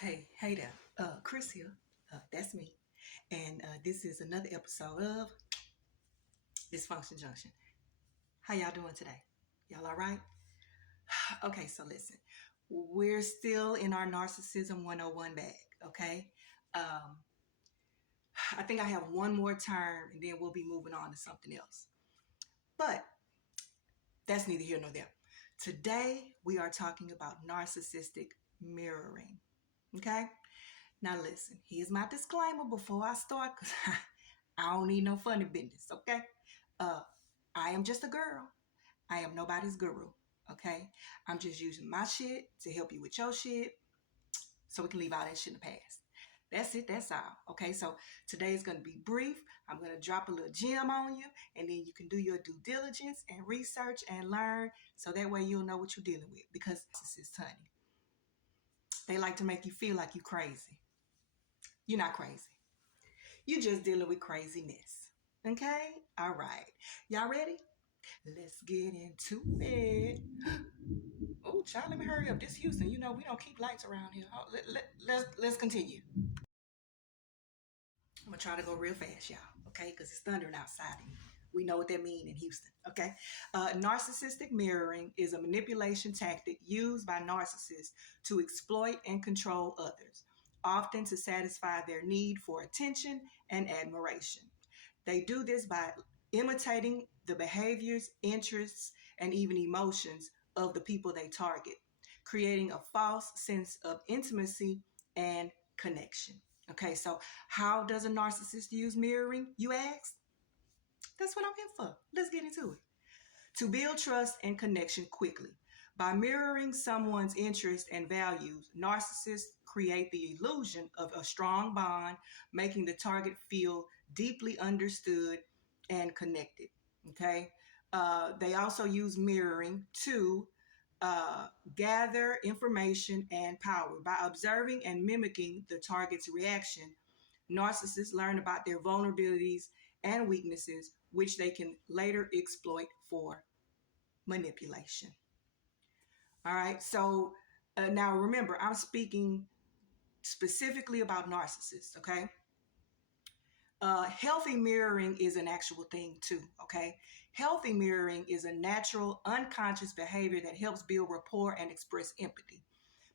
Hey there, Chris here. That's me, and this is another episode of Dysfunction Junction. How y'all doing today? Y'all all right? Okay, so listen, we're still in our Narcissism 101 bag. Okay, um, I think I have one more term, and then we'll be moving on to something else. But that's neither here nor there. Today we are talking about narcissistic mirroring. Okay. Now listen, here's my disclaimer before I start, because I don't need no funny business, okay? Uh, I am just a girl. I am nobody's guru, okay? I'm just using my shit to help you with your shit so we can leave all that shit in the past. That's it, that's all, okay? So today is going to be brief. I'm going to drop a little gem on you, and then you can do your due diligence and research and learn, so that way you'll know what you're dealing with, because narcissists, honey, they like to make you feel like you're crazy. You're not crazy. You're just dealing with craziness. Okay? All right. Y'all ready? Let's get into it. Oh, child, let me hurry up. This Houston, we don't keep lights around here. Let's continue. I'm going to try to go real fast, y'all. Okay? Because it's thundering outside. We know what that means in Houston. Okay? Narcissistic mirroring is a manipulation tactic used by narcissists to exploit and control others, often to satisfy their need for attention and admiration. They do this by imitating the behaviors, interests, and even emotions of the people they target, creating a false sense of intimacy and connection. Okay, so how does a narcissist use mirroring, you ask? That's what I'm here for. Let's get into it. To build trust and connection quickly. By mirroring someone's interests and values, narcissists create the illusion of a strong bond, making the target feel deeply understood and connected. Okay. They also use mirroring to gather information and power. By observing and mimicking the target's reaction, narcissists learn about their vulnerabilities and weaknesses, which they can later exploit for manipulation. All right. So now remember, I'm speaking specifically about narcissists. Okay. Healthy mirroring is an actual thing too. Okay. Healthy mirroring is a natural, unconscious behavior that helps build rapport and express empathy.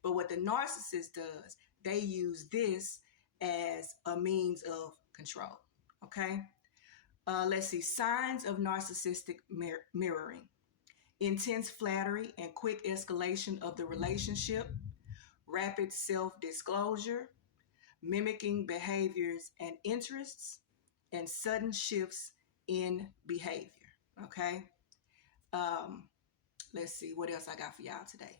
But what the narcissist does, they use this as a means of control. Okay. Let's see. Signs of narcissistic mirroring. Intense flattery and quick escalation of the relationship, rapid self-disclosure, mimicking behaviors and interests, and sudden shifts in behavior. Okay. Let's see what else I got for y'all today.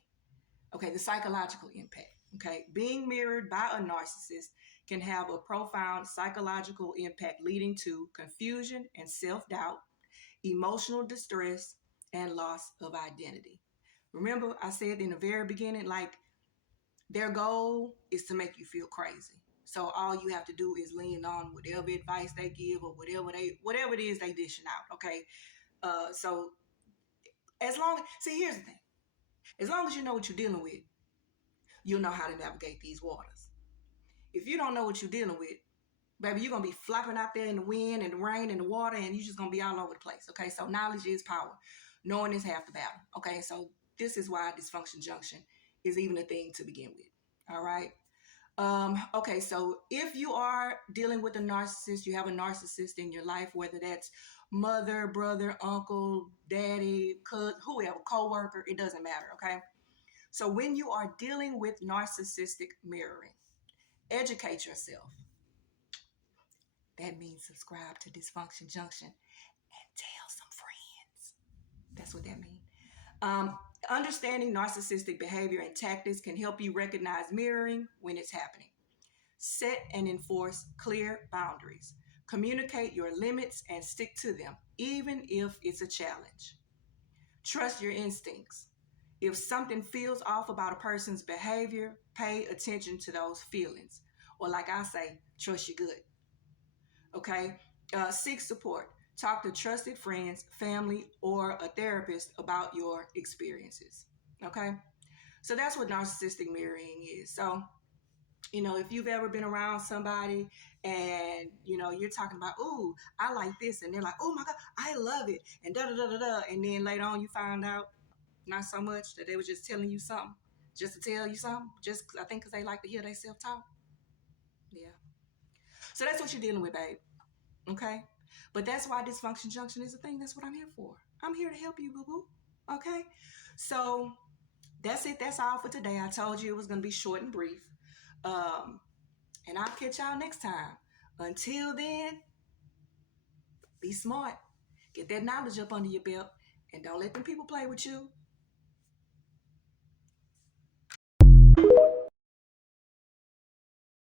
Okay, the psychological impact. Okay, being mirrored by a narcissist can have a profound psychological impact, leading to confusion and self-doubt, emotional distress, and loss of identity. Remember, I said in the very beginning, like, their goal is to make you feel crazy. So all you have to do is lean on whatever advice they give or whatever it is they dishing out. Okay. So here's the thing. As long as you know what you're dealing with, you'll know how to navigate these waters. If you don't know what you're dealing with, baby, you're going to be flopping out there in the wind and the rain and the water, and you're just going to be all over the place. Okay. So knowledge is power. Knowing is half the battle. Okay. So this is why Dysfunction Junction is even a thing to begin with. All right. Okay, so if you are dealing with a narcissist, you have a narcissist in your life, whether that's mother, brother, uncle, daddy, cousin, whoever, coworker, it doesn't matter, okay? So when you are dealing with narcissistic mirroring, educate yourself. That means subscribe to Dysfunction Junction and tell some friends. That's what that means. Understanding narcissistic behavior and tactics can help you recognize mirroring when it's happening. Set and enforce clear boundaries. Communicate your limits and stick to them, even if it's a challenge. Trust your instincts. If something feels off about a person's behavior, pay attention to those feelings. Or like I say, trust your gut. Okay? Seek support. Talk to trusted friends, family, or a therapist about your experiences. Okay? So that's what narcissistic mirroring is. So You know, if you've ever been around somebody and, you know, you're talking about, ooh, I like this. And they're like, oh my God, I love it. And da da da da da. And then later on you find out not so much, that they were just telling you something just to tell you something. Just, I think, because they like to hear they self-talk. Yeah. So that's what you're dealing with, babe. Okay? But that's why Dysfunction Junction is a thing. That's what I'm here for. I'm here to help you, boo-boo. Okay? So that's it. That's all for today. I told you it was going to be short and brief. And I'll catch y'all next time. Until then, be smart. Get that knowledge up under your belt. And don't let them people play with you.